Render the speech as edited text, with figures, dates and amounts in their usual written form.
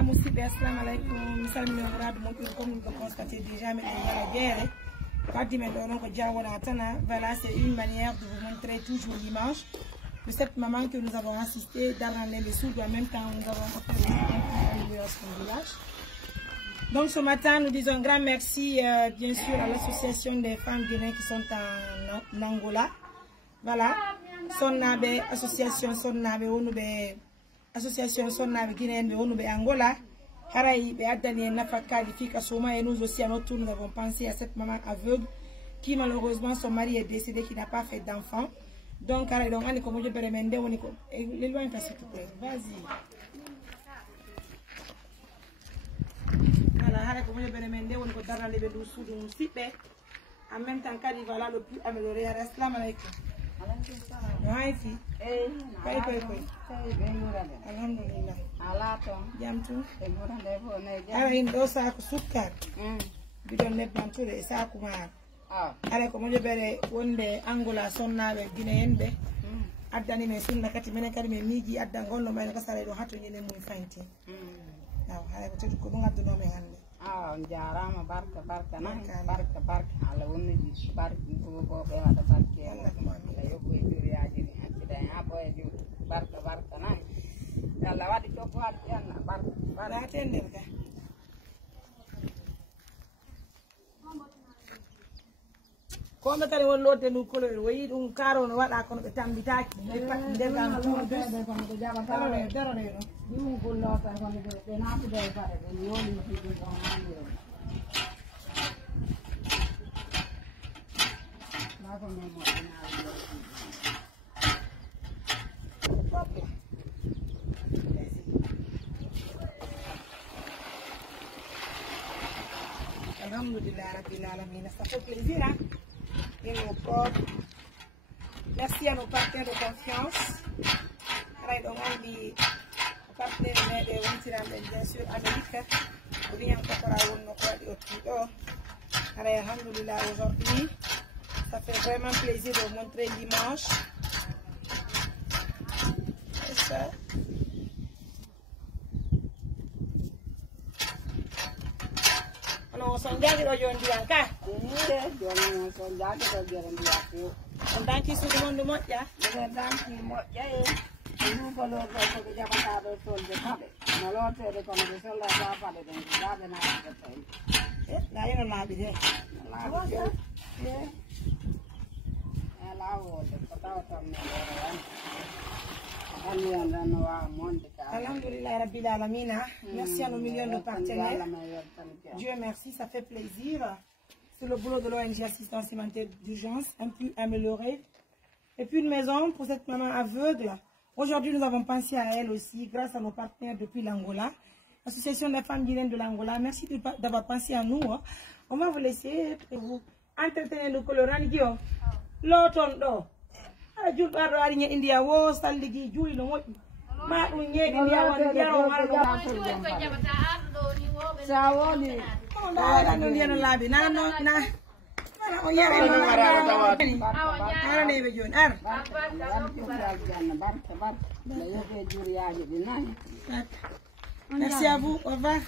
Voilà, Moussibe, assalamu alaikum. Salam comme vous le constatez déjà, mais il y a la guerre. Voilà, c'est une manière de vous montrer toujours l'image de cette maman que nous avons assistée dans les sous. En même temps, nous avons fait un village. Donc ce matin, nous disons un grand merci, bien sûr, à l'association des femmes guinéennes qui sont en Angola. Voilà, Sonnabe, association Sonnabe, association Sonnabe guinéenne, Angola. Haraï, Béadani, Nafaka, Fika Soma, et nous aussi à notre tour, nous avons pensé à cette maman aveugle qui malheureusement son mari est décédé, qui n'a pas fait d'enfant. Donc, Haraï, donc, on est comme je peux remender, on est comme. L'éloigne, s'il te plaît, vas-y. Voilà, Haraï, comme je peux remender, on est comme dans les bédous sous d'un site. En même temps, quand il va là, le plus amélioré, assalamu alaikum. Hai fi. Kai. Alhamdulillah. Jam tu. Ara indo sa ko sukkar. Bidon nebban to de sa ko ma. Ara ko mo jebere wonde Angola sonnabe Guinéen be. Addani me sunna kati menen kadi me miji adda gonno may ko sare do hatto nyene muy fanti. Waaw ara ko to ko dum adduno me hande. Jarama barka na barka ala wonni barka ko bo be hada barke Allah la yobbo e juriyaaji ni acida ha bo e jur barka na Allah wadi to ko hat yanna barka tender ka ko me tare won lodde nu color wayi dum karo no wada kono be tambitaaki be pat ndegam to be kono ko jaba daro no dum ko lota kono be na ko be bare be yoni ko do no Alhamdulillah Rabbil Alamin, ça fait plaisir hein? Et nos pauvres. Merci à nos partenaires de confiance. Donc on dit partenaires de bien sûr Amérique. Bien Alhamdulillah aujourd'hui. Ça fait vraiment plaisir de vous montrer l'image. C'est ça. On s'en garde aujourd'hui encore. On t'a qui sur le monde de moi, ya? Alhamdulillah Rabbil Alamin. Merci à nos millions de partenaires. Dieu merci, ça fait plaisir. C'est le boulot de l'ONG Assistance Humanitaire d'Urgence, un peu amélioré. Et puis une maison pour cette maman aveugle. Aujourd'hui, nous avons pensé à elle aussi, grâce à nos partenaires depuis l'Angola. L'association des femmes guinéennes de l'Angola. Merci d'avoir pensé à nous. On va vous laisser et vous entretenir le colorant. L'automne d'eau. Jul baro ari nya India wo salligi juli no moƴƴi ma ɗum ñeeɗi ndiyawan jawo sa woni ɗaɗa no ndiyano laabi na mana o yeeɗaneɓe joni ar merci à vous, au revoir.